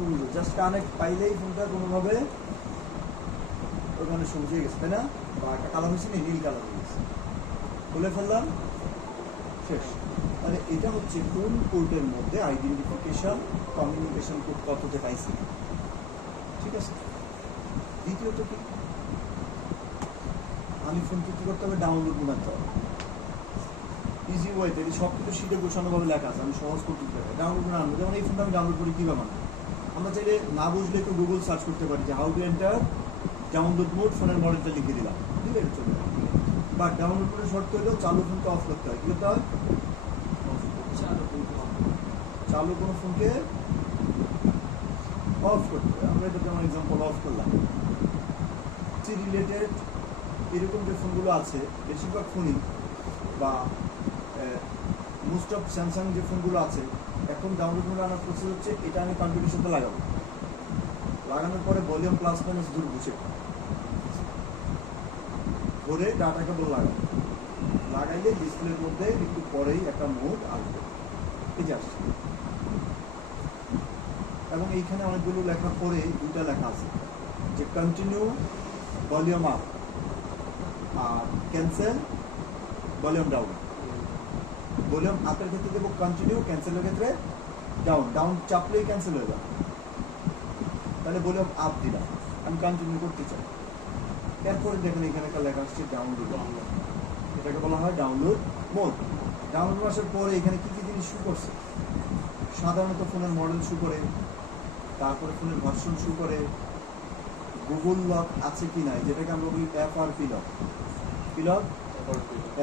ফুল just connect পাইলেই ফোনটা কোনোভাবে ওখানে সবুজ হয়ে গেছে, তাই না? বা একটা কালার হয়েছে নীল কালার হয়ে গেছে, বলে ফেললাম, শেষ। তাহলে এটা হচ্ছে কোন কোডের মধ্যে আইডেন্টিফিকেশন কমিউনিকেশন কোড কততে পাইছি, ঠিক আছে? দ্বিতীয়ত কি, আমি ফোনকে কী করতে হবে, ডাউনলোড বানাতে হবে ইজি ওয়েতে। সব কিছু শীটে গোছানোভাবে লেখা আছে, আমি সহজ করতে পারি ডাউনলোড করে আনবো। যেমন এই ফোনটা আমি ডাউনলোড করি কীভাবে আনবো, আমরা চাইলে না বুঝলে একটু গুগল সার্চ করতে পারি যে how to enter download mode, ফোনের মডেলটা লিখে দিলাম, ঠিক আছে, চলে যাবে। বা ডাউনলোড করে শর্ত হলেও চালু ফোনকে অফ করতে হয়, কী করতে হয়, চালু কোনো ফোনকে অফ করতে হয়। আমরা এটা যেমন এক্সাম্পল অফ করলাম। রিলেটেড এরকম যে ফোনগুলো আছে বেশিরভাগ ফোনই বা মোস্ট অফ স্যামসাং যে ফোনগুলো আছে এখন ডাউনলোড করে আনার প্রসেস হচ্ছে, এটা আমি কনফিগারেশনটা লাগাবো, লাগানোর পরে ভলিউম প্লাস মাইনাস দূর বুঝে ধরে ডাটা কেবল লাগাবো, লাগাইলে ডিসপ্লের মধ্যে একটু পরেই একটা মোড আসবে, ঠিক আছে? এবং এইখানে অনেকগুলো লেখা পরে দুটা লেখা আছে যে কন্টিনিউ ভলিউম আপ আর ক্যান্সেল ভলিউম ডাউন। ভলিউম আপের ক্ষেত্রে দেবো কন্টিনিউ, ক্যান্সেলের ক্ষেত্রে ডাউন। ডাউন চাপলেই ক্যান্সেল হয়ে যাবে, তাহলে ভলিউম আপ দিলাম, আমি কন্টিনিউ করতে চাই। এরপরে দেখেন এখানে একটা লেখা আসছে ডাউনলোড, এটাকে বলা হয় ডাউনলোড মোড। ডাউনলোড আসার পরে এখানে কী কী জিনিস শু করছে, সাধারণত ফোনের মডেল শু করে, তারপরে ফোনের ভার্সন শু করে, গুগল লক আছে কি নাই, যেটাকে আমরা বলি এফআরপি লক, কি lock,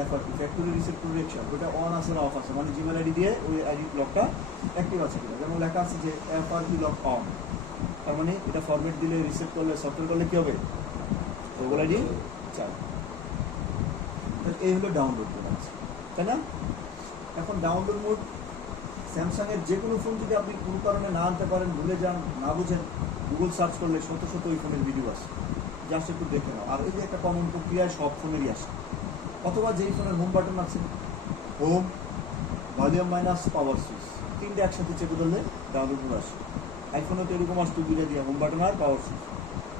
FRP factory reset protection, ওটা অন আছে না অফ আছে, মানে জিমেল আইডি দিয়ে ওই আইডি লকটা অ্যাক্টিভ আছে কিনা। যেমন লেখা আছে যে এফআরপি লক অন, তার মানে এটা ফরম্যাট দিলে রিসেট করলে সফটওয়্যার করলে কী হবে, গুগল আইডি চাই। এই হলো ডাউনলোড মোড আছে, তাই না? এখন ডাউনলোড মোড স্যামসাংয়ের যে কোনো ফোন যদি আপনি কোনো কারণে না আনতে পারেন, ভুলে যান, না বুঝেন, গুগল সার্চ করলে শত শত ওই ফোনের ভিডিও আছে, জাস্ট একটু দেখে নাও। আর এই যে একটা কমন প্রক্রিয়ায় সব ফোনেরই আসে, অথবা যেই ফোনের হোম বাটন আছে, হোম, ভলিউম মাইনাস পাওয়ার সুইচ, তিনটে একসাথে চেপে ধরলে ডাউনলোড মোড আসে। আইফোনে তো এরকম আসতো দুইটা দিয়ে, হোম বাটন আর পাওয়ার সুইচ।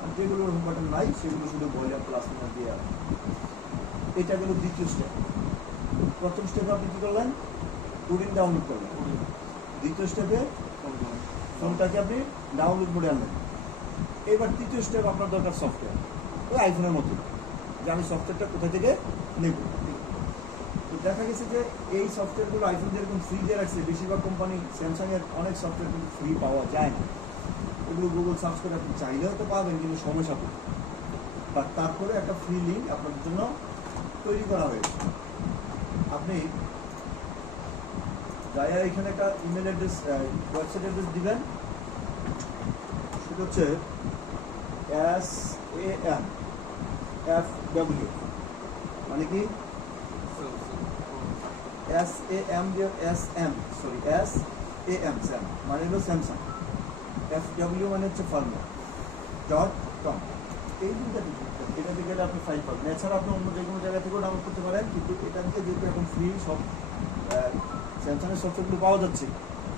আর যেগুলোর হোম বাটন নাই সেগুলো শুধু ভলিউম প্লাস মাইনাস দিয়ে আসে। এটা গেল দ্বিতীয় স্টেপ। প্রথম স্টেপে আপনি কী করলেন, কোডিং ডাউনলোড করলেন। দ্বিতীয় স্টেপে ফোনটাকে আপনি ডাউনলোড মোডে আনলেন। এবার তৃতীয় স্টেপ আপনার দরকার সফটওয়্যার, ওই আইফোনের মতো, যে আমি সফটওয়্যারটা কোথা থেকে নেব। তো দেখা গেছে যে এই সফটওয়্যারগুলো আইফোন যেরকম ফ্রি দিয়ে রাখছে, বেশিরভাগ কোম্পানি স্যামসাংয়ের অনেক সফটওয়্যার কিন্তু ফ্রি পাওয়া যায় না। এগুলো গুগল সার্চ করে আপনি চাইলেও তো পাবেন, কিন্তু সময় সাপেক্ষ। বা তারপরে একটা ফ্রি লিঙ্ক আপনাদের জন্য তৈরি করা হয়েছে। আপনি যাই এখানে একটা ইমেল অ্যাড্রেস, ওয়েবসাইট অ্যাড্রেস দিবেন, সেটা হচ্ছে SAMFW, মানে কি SAM মানে হলো স্যামসাং, FW মানে হচ্ছে firmware.com। এই লিঙ্কটাতে এটাতে গেলে আপনি ফাইল পাবেন। এছাড়া আপনি অন্য যে কোনো জায়গা থেকেও ডাউনলোড করতে পারেন, কিন্তু এটা থেকে যেহেতু এখন ফ্রি সব স্যামসাংয়ের সফটওয়্যারগুলো পাওয়া যাচ্ছে,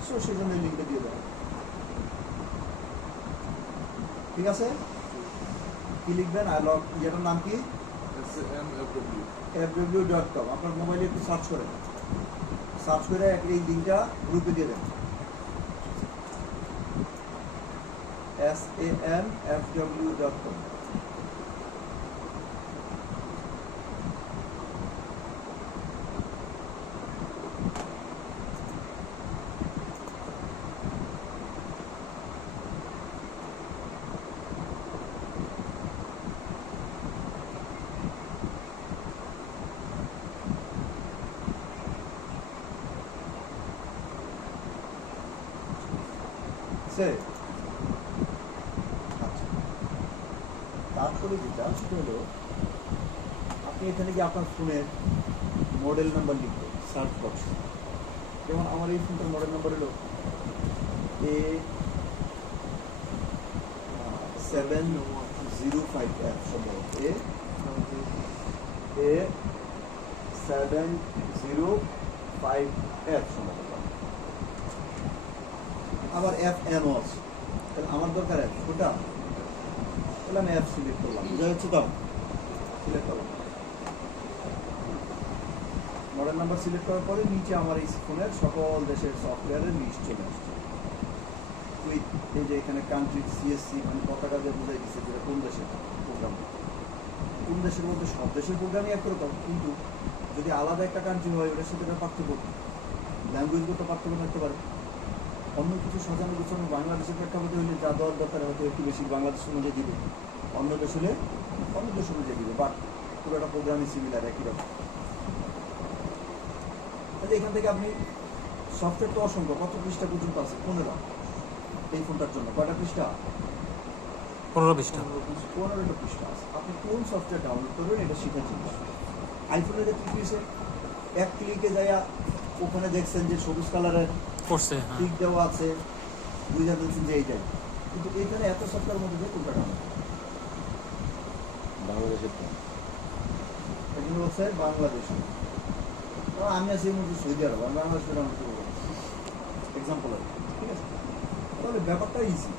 সো সেই জন্য এই লিঙ্কটা দিয়ে দেবেন, ঠিক আছে? কি লিখবেন, যেটার নাম কি, fw.com। আপনার মোবাইলে একটু সার্চ করেন, সার্চ করে এই লিঙ্কটা গ্রুপে দিয়ে দেন, SAMFW.com। তারপরে যেটা সেটা হলো, আপনি এখানে গিয়ে আপনার ফোনের মডেল নাম্বার লিখবেন সার্চ বক্সে। যেমন আমার এই ফোনটার মডেল নাম্বার হলো A705F, সম্ভবত A705F সম্ভবত, আবার FN আছে, তাহলে আমার দরকার অ্যাপ ওটা, তাহলে আমি অ্যাপ সিলেক্ট করলাম, বুঝা যাচ্ছে তো? সিলেক্ট করলাম, মডেল নাম্বার সিলেক্ট করার পরে নিচে আমার এই ফোনের সকল দেশের সফটওয়্যারের লিস্ট চলে আসছে। উইথ এই যে এখানে কান্ট্রি সিএসসি মানে পতাকা দিয়ে বোঝাই দিচ্ছে যে কোন দেশের প্রোগ্রাম, কোন দেশের বলতে সব দেশের প্রোগ্রামই একরকম, কিন্তু যদি আলাদা একটা কান্ট্রি হয় ওটার সাথে পার্থক্য, ল্যাঙ্গুয়েজগত পার্থক্য থাকতে পারে। অন্য কিছু সাজানো গোছানো বাংলাদেশের প্রেক্ষাপটে হলে যা দেওয়ার দরকার হয়তো একটু বেশি বাংলাদেশ অনুযায়ী দিবে, অন্য দেশ হলে অন্য দেশ অনুযায়ী দিবে, বাট পুরোটা প্রোগ্রামই সিমিলার, একই রকম। তাহলে এখান থেকে আপনি সফটওয়্যার তো অসংখ্য, কত পৃষ্ঠা পর্যন্ত আছে? 15। এই ফোনটার জন্য কয়টা পৃষ্ঠা? 15 পৃষ্ঠা। 15টা পৃষ্ঠা আছে। আপনি কোন সফটওয়্যার ডাউনলোড করবেন এটা শেখার জিনিস। আইফোনের ক্ষেত্রে কি হয়েছে, এক ক্লিকে যাইয়া ওখানে দেখছেন যে সবুজ কালারের করছে, হ্যাঁ। ক্লিক দেওয়া আছে, বুঝা দিচ্ছেন যে এইটাই, কিন্তু এইখানে এত সফটওয়্যার মধ্যে দিয়ে কোনটা ডাউনলোড? বাংলাদেশের তো এখানে বলছে বাংলাদেশ, আমি আছি এই মধ্যে সৌদি আরব, আমি বাংলাদেশে ডাউনলোড করবো এক্সাম্পল আছে, ঠিক আছে? তাহলে ব্যাপারটা ইজি।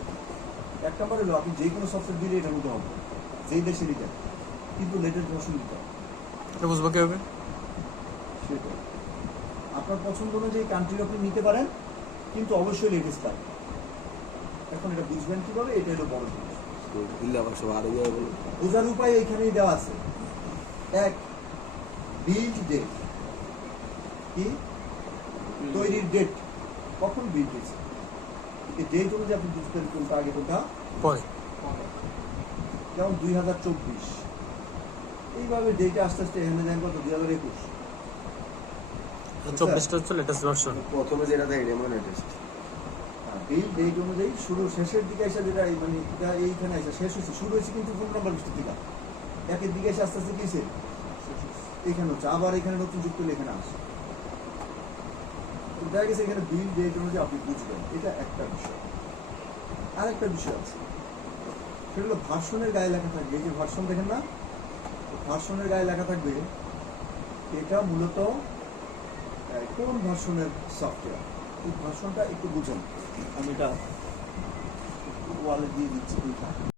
এক নম্বর হলো আপনি যে কোনো সফটওয়্যার দিলে এটার মধ্যে হবে, যেই দেশেরই দেন, কিন্তু লেটেস্ট ভার্সন দিতে হবে। এটা বুঝবো কিভাবে? সেটাই, আপনার পছন্দ অনুযায়ী কান্ট্রি আপনি নিতে পারেন, কিন্তু অবশ্যই লেটেস্ট পাবেন। এখন এটা বুঝবেন কিভাবে, এটা হলো বড় জিনিস। দিল্লি আবার সব আরবি আর বলে বোঝার উপায় এইখানেই দেওয়া আছে। এক, বিল্ড ডেট, কি তৈরির ডেট, কখন বিল্ড হয়েছে, এই ডেট অনুযায়ী আপনি বুঝতেন কোনটা আগে কোনটা পরে। যেমন 2024, এইভাবে ডেটে আস্তে আস্তে এখানে দেন কত 2021। 24টা হচ্ছে লেটেস্ট ভার্সন। প্রথমে যেটা থাকে রেমন টেস্ট বিল ডেট অনুযায়ী শুরু শেষের দিকে এসে যেটা মানে এটা এইখানে এসে শেষ হয়েছে, শুরু হয়েছে কিন্তু 15 নম্বর পৃষ্ঠা থেকে, একের দিকে এসে আস্তে আস্তে কি হয়েছে এখানে হচ্ছে, আবার এখানে নতুন যুক্ত হলে এখানে আসে। তো দেখা গেছে এখানে বিল ডেট অনুযায়ী আপনি বুঝবেন, এটা একটা বিষয়। আর একটা বিষয় আছে, সেটা হলো ভার্সনের গায়ে লেখা থাকবে, এই যে ভার্সন দেখেন না, ভার্সনের গায়ে লেখা থাকবে এটা মূলত কোন ভার্সনের সফটওয়্যার, এই ভার্সনটা একটু বুঝুন। আমি এটা ওয়ালে দিয়ে দিচ্ছি।